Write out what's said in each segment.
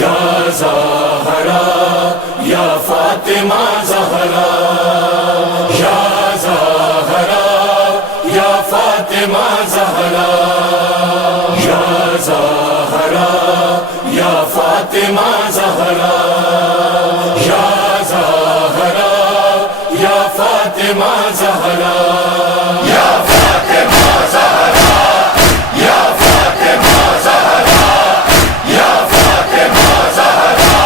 یا زہرا یا فاطمہ زہرا، یا زہرا یا فاطمہ زہرا، یا زہرا یا فاطمہ زہرا، یا زہرا یا فاطمہ زہرا، یا فاطمہ زہرا، یا فاطمہ زہرا، یا فاطمہ زہرا،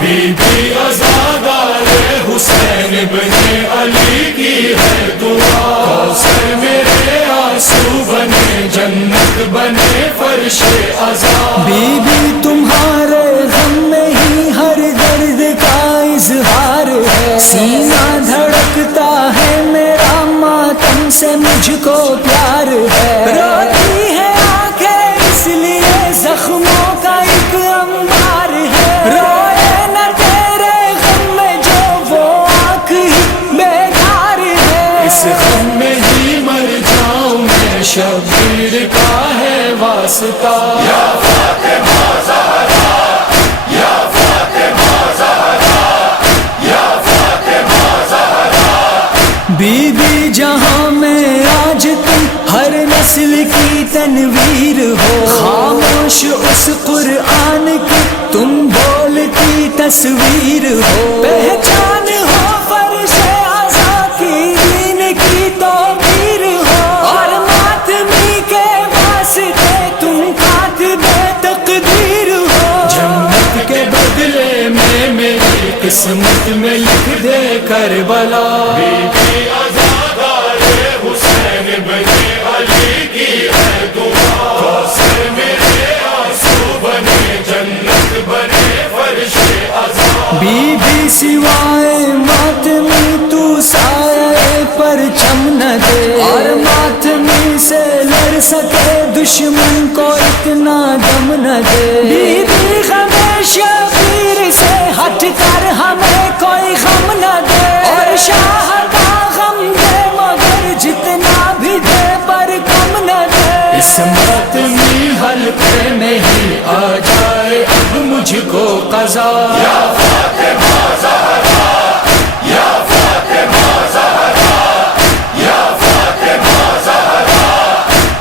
بی بی عزادار حسین ابن علی کی ہے دعا، کوثر میرے آنسو بنے جنت بنے فرش عزا، بی بی تمہارے غم میں ہی ہر درد کا اظہار ہے، سینہ دھڑکتا ہے میرا ماتم سے مجھ کو پیار ہے، روتی ہے آنکھیں اس لیے زخموں کا ایک انبار ہے، روئے نہ تیرے غم میں جو وہ آنکھ ہی بیدار ہے، اس غم میں ہی مر جاؤں میں شبیر کا ہے واسطہ، یا فاطمہ زہرا، یا فاطمہ زہرا، یا فاطمہ زہرا، بی بی جہاں میں آج تم ہر نسل کی تنویر ہو، خاموش اس قرآن کی تم بولتی تصویر ہو، پہچان ہو فرش عزا کی دین کی توقیر ہو، اور ماتمی کے واسطے تم کاتب تقدیر ہو، جنت کے بدلے میں میری قسمت میں لکھ دے کربلا، بی بی عزادار حسین ابن علی کی ہے دعا، کوثر میرے آنسو بنے جنت بنے فرش عزا، بی بی سوائے ماتمی تو سائے پرچم نہ دے، اور ماتمی سے لڑ سکے دشمن کو اتنا دم نہ دے، بی بی غم شبیر سے ہٹ کر ہمیں کوئی غم نہ دے، اور شاہ کا غم دے مگر جتنا بھی دے پر کم نہ دے، اس ماتمی حلقے میں ہی آ جائے اب مجھ کو قضا، یا فاطمہ زہرا، یا فاطمہ زہرا، یا فاطمہ زہرا،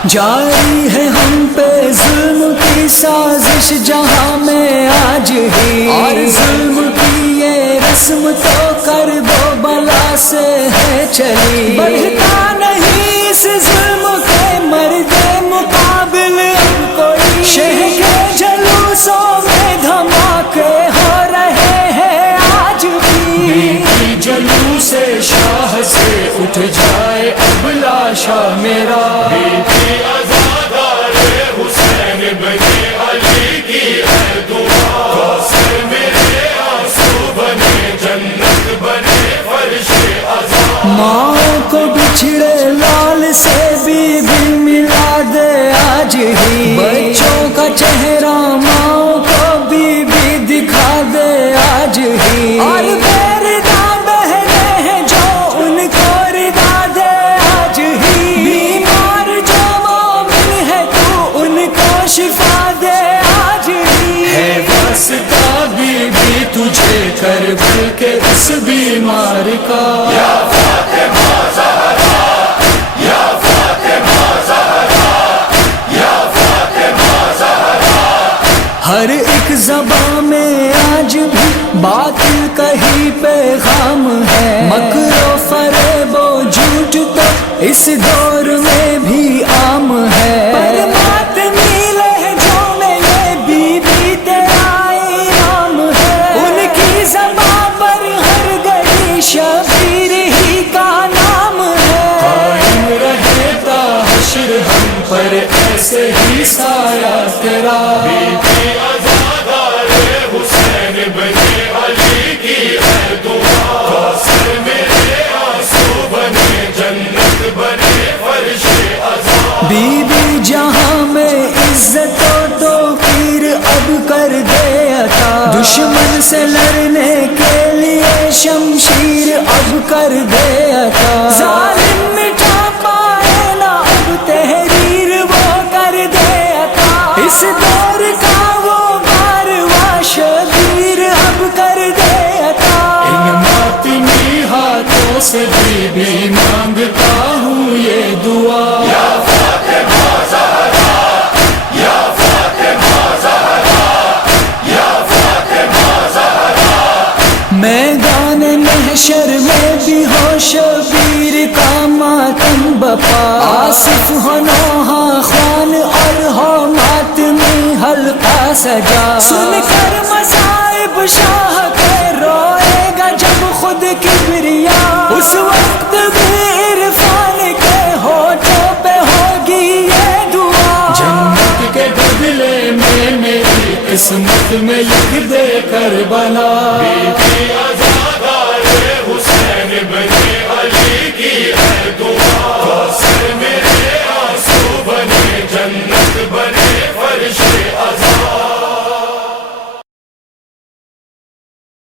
جاری ہے ہم پہ ظلم کی سازش جہاں میں آج ہی، اور ظلم کی یہ رسم تو کرب و بلا سے ہے چلی، بڑھتا نہیں اس ظلم کے مرد مقابل اب کوئی، شہ کے جلوسوں میں دھماکے ہو رہے ہیں آج بھی، جلوس شاہ سے اٹھ جائے اب لاشا میرا، بی بی عزادار حسین ابن علی کی ہے دعا، کوثر میرے آنسو بنے جنت بنے فرش عزا، ماں کو بچھڑے لال سے بی بی ملا دے آج ہی، بچوں کا چہرہ ماں کو بی بی دکھا دے آج ہی، اور بیردا بہنیں ہیں جو ان کو ردا دے آج ہی، بیمار جو مومن ہے تو ان کو شفا دے آج ہی، ہے واسطہ بی بی تجھے کربل کے اس بیمار کا، یا فاطمہ زہرا، یا فاطمہ زہرا، یا فاطمہ زہرا، ہر ایک زباں میں آج بھی باطل کا ہی پیغام ہے، مکر و فریب و جھوٹ تو اس دور میں بھی عام ہے، پر ماتمی لہجوں میں یہ بی بی تیرا انعام ہے، ان کی زباں پر ہر گلی شبیر ہی کا نام ہے، قائم رہے تا حشر ہم پر ایسے ہی سایہ تیرا، بی بی عزادار حسین ابن علی کی ہے دعا، کوثر میرے آنسو بنے جنت بنے فرش عزا، بی بی جہاں میں عزت و توقیر اب کر دے عطا، دشمن سے لڑنے کے لیے شمشیر اب کر دے عطا، ظالم مٹا پائے نہ اب تحریر وہ کر دے عطا، اس دور کا وہ بارواں سجا سن کر مصائب شاہ کے روئے گا جب خود کبریا اس وقت بھی عرفان کے ہونٹوں پہ ہوگی یہ دعا جنت کے بدلے میں میری قسمت میں لکھ دے کربلا بی بی آزادہ